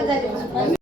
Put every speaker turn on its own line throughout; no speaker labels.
现在就出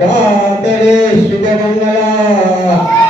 పాతడే శుభమంగళ.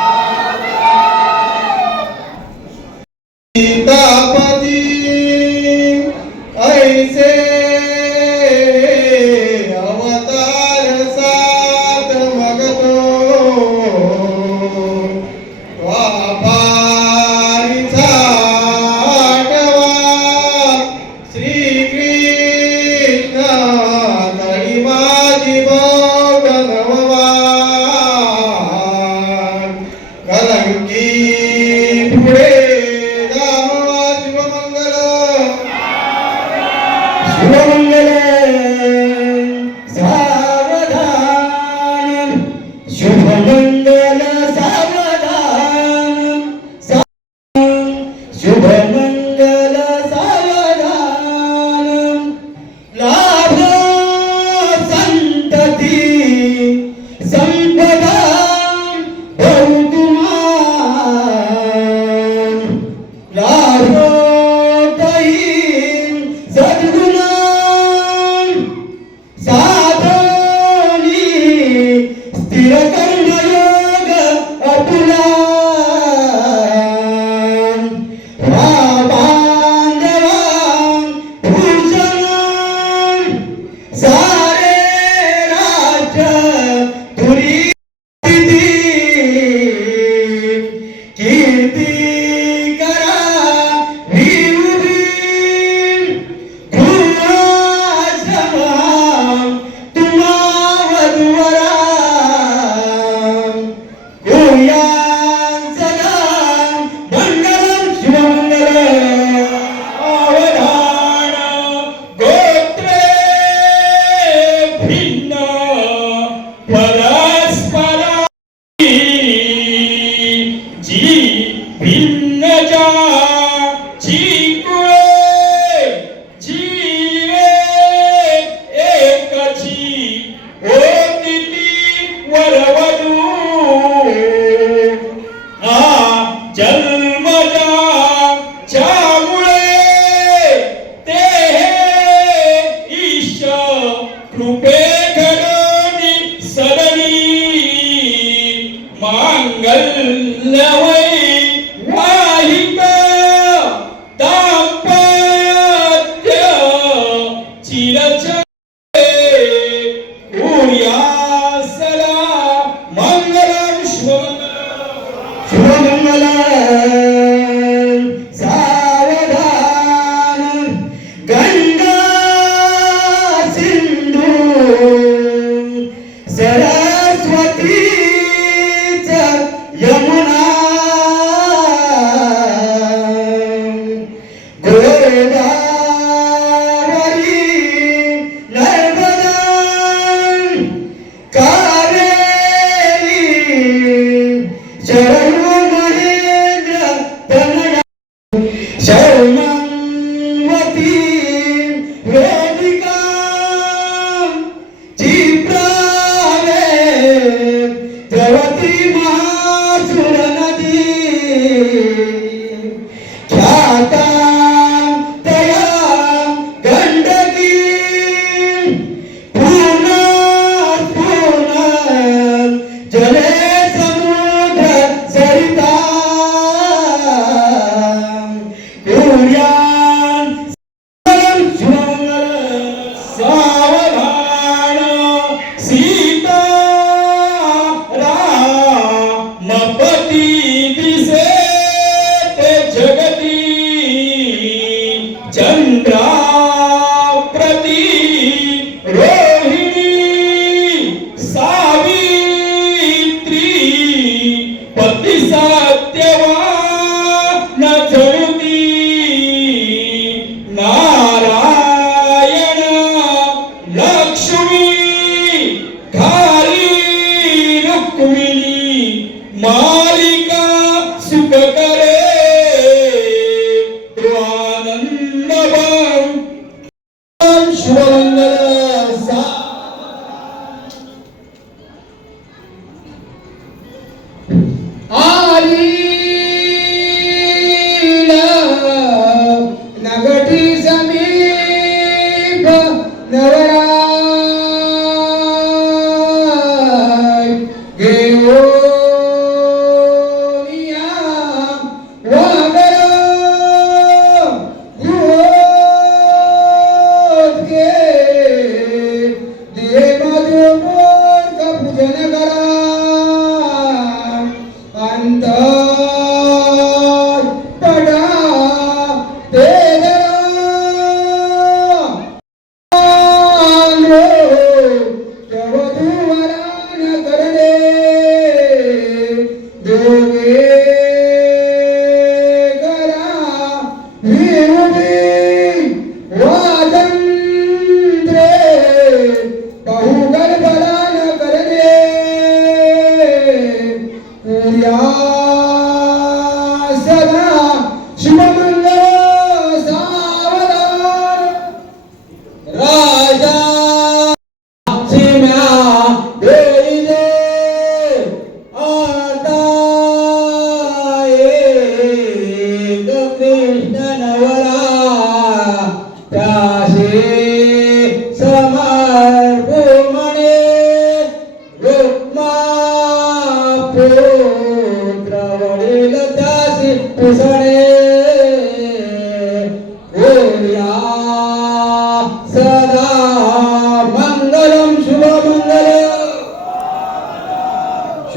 Bati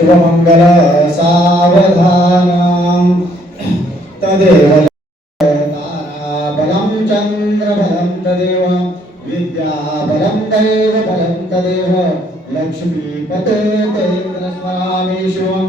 शुभमङ्गल सावधानां तदेव बलं चन्द्रफलं तदेव विद्याफलं दैवफलं तदेव। लक्ष्मीपते ते स्मरामि शिवम्